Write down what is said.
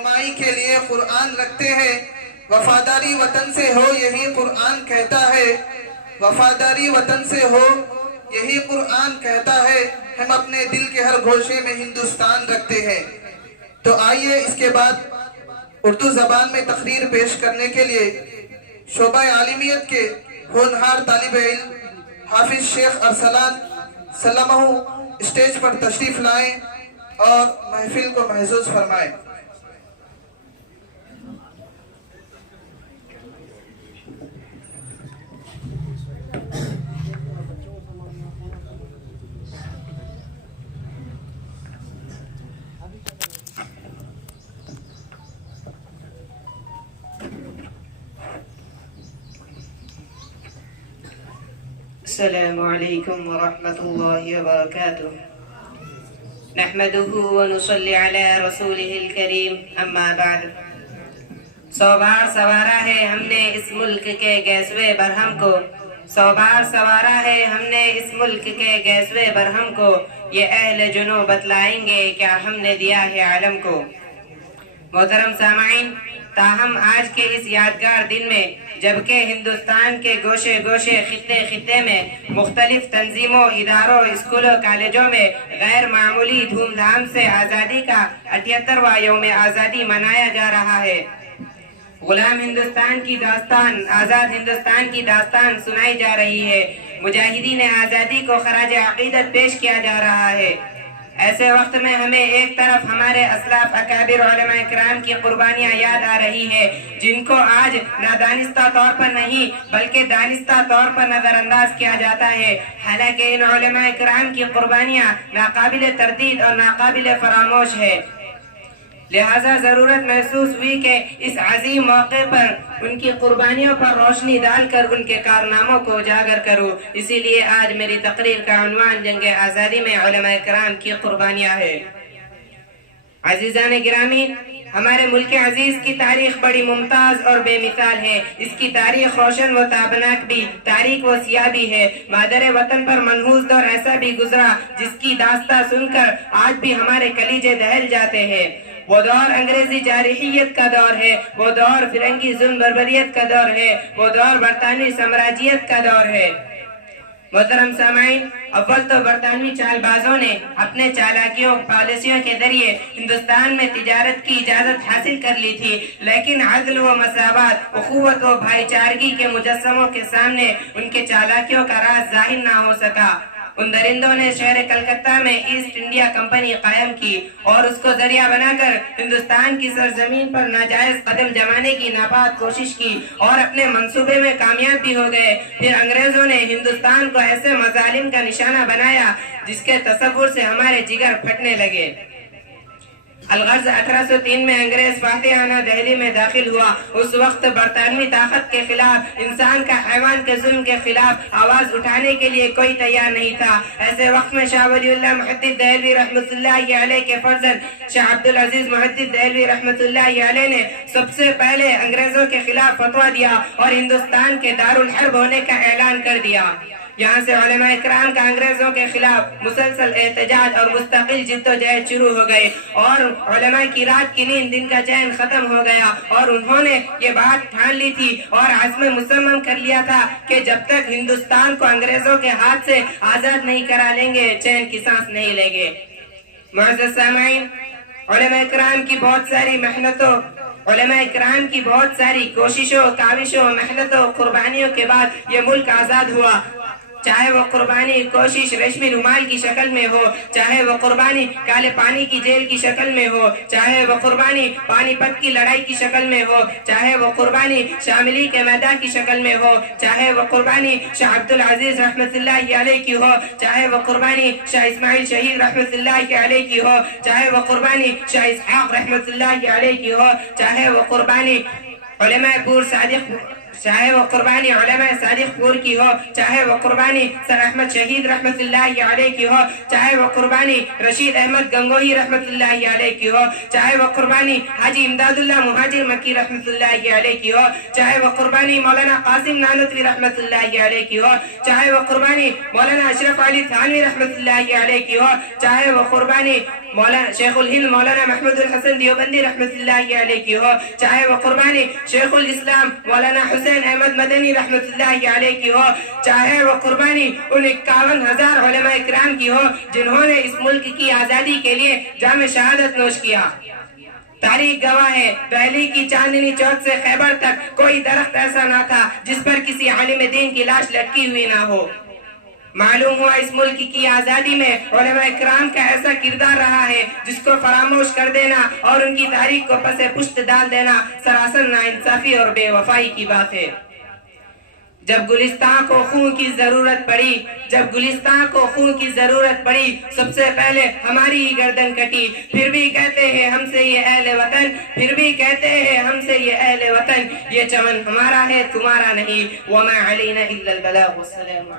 رہنمائی کے لیے قرآن رکھتے ہیں۔ وفاداری وطن سے ہو یہی قرآن کہتا ہے، وفاداری وطن سے ہو یہی قرآن کہتا ہے، ہم اپنے دل کے ہر گوشے میں ہندوستان رکھتے ہیں۔ تو آئیے اس کے بعد اردو زبان میں تقریر پیش کرنے کے لیے شعبہ عالمیت کے ہونہار طالب علم حافظ شیخ ارسلان سلمہ اسٹیج پر تشریف لائیں اور محفل کو محظوظ فرمائیں۔ السلام علیکم ورحمۃ اللہ وبرکاتہ۔ نحمده ونصلی علی رسولہ الکریم، اما بعد۔ 100 بار سوارا ہے ہم نے اس ملک کے گیسوے برہم کو، 100 بار سوارا ہے ہم نے اس ملک کے گیسوے برہم کو، یہ اہل جنو بتلائیں گے کیا ہم نے دیا ہے عالم کو۔ محترم سامعین، تاہم آج کے اس یادگار دن میں جبکہ ہندوستان کے گوشے گوشے خطے خطے میں مختلف تنظیموں، اداروں، اسکولوں، کالجوں میں غیر معمولی دھوم دھام سے آزادی کا 78واں یوم آزادی منایا جا رہا ہے، غلام ہندوستان کی داستان، آزاد ہندوستان کی داستان سنائی جا رہی ہے، مجاہدین آزادی کو خراج عقیدت پیش کیا جا رہا ہے۔ ایسے وقت میں ہمیں ایک طرف ہمارے اسلاف اکابر علماء کرام کی قربانیاں یاد آ رہی ہے، جن کو آج نادانستہ طور پر نہیں بلکہ دانستہ طور پر نظر انداز کیا جاتا ہے، حالانکہ ان علماء کرام کی قربانیاں ناقابل تردید اور ناقابل فراموش ہے۔ لہٰذا ضرورت محسوس ہوئی کہ اس عظیم موقع پر ان کی قربانیوں پر روشنی ڈال کر ان کے کارناموں کو اجاگر کروں۔ اسی لیے آج میری تقریر کا عنوان جنگ آزادی میں علماء کرام کی قربانیاں ہے۔ عزیزان گرامی، ہمارے ملک عزیز کی تاریخ بڑی ممتاز اور بے مثال ہے، اس کی تاریخ روشن و تابناک بھی، تاریخ و سیاہ بھی ہے۔ مادر وطن پر منحوس دور ایسا بھی گزرا جس کی داستان سن کر آج بھی ہمارے کلیجے دہل جاتے ہیں۔ وہ دور انگریزی جارحیت کا دور ہے، وہ دور فرنگی ظلم بربریت کا دور ہے، وہ دور برطانوی سامراجیت کا دور ہے۔ محترم سامعین، اول تو برطانوی چال بازوں نے اپنے چالاکیوں پالیسیوں کے ذریعے ہندوستان میں تجارت کی اجازت حاصل کر لی تھی، لیکن عدل و مساوات، اخوت و بھائی چارگی کے مجسموں کے سامنے ان کے چالاکیوں کا راز ظاہر نہ ہو سکا۔ ان درندوں نے شہر کلکتہ میں ایسٹ انڈیا کمپنی قائم کی اور اس کو ذریعہ بنا کر ہندوستان کی سرزمین پر ناجائز قدم جمانے کی ناپاک کوشش کی اور اپنے منصوبے میں کامیاب بھی ہو گئے۔ پھر انگریزوں نے ہندوستان کو ایسے مظالم کا نشانہ بنایا جس کے تصور سے ہمارے جگر پھٹنے لگے۔ الغرض 1803 میں انگریز فاتحانہ دہلی میں داخل ہوا۔ اس وقت برطانوی طاقت کے خلاف، انسان کا حیوان کے ظلم کے خلاف آواز اٹھانے کے لیے کوئی تیار نہیں تھا۔ ایسے وقت میں شاہ ولی اللہ محدث دہلوی رحمۃ اللہ علیہ کے فرزند شاہ عبدالعزیز محدث دہلوی رحمۃ اللہ علیہ نے سب سے پہلے انگریزوں کے خلاف فتویٰ دیا اور ہندوستان کے دارالحرب ہونے کا اعلان کر دیا۔ یہاں سے علماء کرام کا انگریزوں کے خلاف مسلسل احتجاج اور مستقل جد و جہد شروع ہو گئی اور علماء کی رات کی نیند دن کا چین ختم ہو گیا، اور انہوں نے یہ بات ٹھان لی تھی اور عزم مصمم کر لیا تھا کہ جب تک ہندوستان کو انگریزوں کے ہاتھ سے آزاد نہیں کرا لیں گے، چین کی سانس نہیں لیں گے۔ معزز سامعین، علماء کرام کی بہت ساری محنتوں، علماء کرام کی بہت ساری کوششوں، کاوشوں، محنتوں، قربانیوں کے بعد یہ ملک آزاد ہوا۔ چاہے وہ قربانی کوشش ریشمی رومال کی شکل میں ہو، چاہے وہ قربانی کالے پانی کی جیل کی شکل میں ہو، چاہے وہ قربانی پانی پت کی لڑائی کی شکل میں ہو، چاہے وہ قربانی شاملی کے میدان کی شکل میں ہو، چاہے وہ قربانی شاہ عبدالعزیز رحمۃ اللہ علیہ کی ہو، چاہے وہ قربانی شاہ اسماعیل شہید رحمۃ اللہ علیہ کی ہو، چاہے وہ قربانی شاہ اسحاق رحمۃ اللہ علیہ کی ہو، چاہے وہ قربانی علماء پور صادق، چاہے وہ قربانی علماء صادق پور کی ہو، چاہے وہ قربانی سر احمد شہید رحمت اللہ علیہ کی ہو، چاہے وہ قربانی رشید احمد گنگوہی رحمت اللہ علیہ کی ہو، چاہے وہ قربانی حاجی امداد اللہ مہاجر مکی رحمت اللہ علیہ کی ہو، چاہے وہ قربانی مولانا قاسم نانوتوی رحمت اللہ علیہ کی ہو، چاہے وہ قربانی مولانا اشرف علی تھانوی رحمت اللہ علیہ کی ہو، چاہے وہ قربانی مولانا شیخ الہند مولانا محمود الحسن دیوبندی رحمۃ اللہ علیہ کی ہو، چاہے وہ قربانی شیخ الاسلام مولانا حسین احمد مدنی رحمۃ اللہ علیہ کی ہو، چاہے وہ قربانی ان 51,000 علماء اکرام کی ہو جنہوں نے اس ملک کی آزادی کے لیے جام شہادت نوش کیا۔ تاریخ گواہ ہے، دہلی کی چاندنی چوک سے خیبر تک کوئی درخت ایسا نہ تھا جس پر کسی عالم دین کی لاش لٹکی ہوئی نہ ہو۔ معلوم ہوا اس ملک کی آزادی میں علماء اکرام کا ایسا کردار رہا ہے جس کو فراموش کر دینا اور ان کی تاریخ کو پس پشت ڈال دینا سراسر ناانصافی اور بے وفائی کی بات ہے۔ جب گلستان کو خون کی ضرورت پڑی سب سے پہلے ہماری ہی گردن کٹی، پھر بھی کہتے ہیں ہم سے یہ اہل وطن، یہ چمن ہمارا ہے تمہارا نہیں، وما علینا الا البلاغ والسلام۔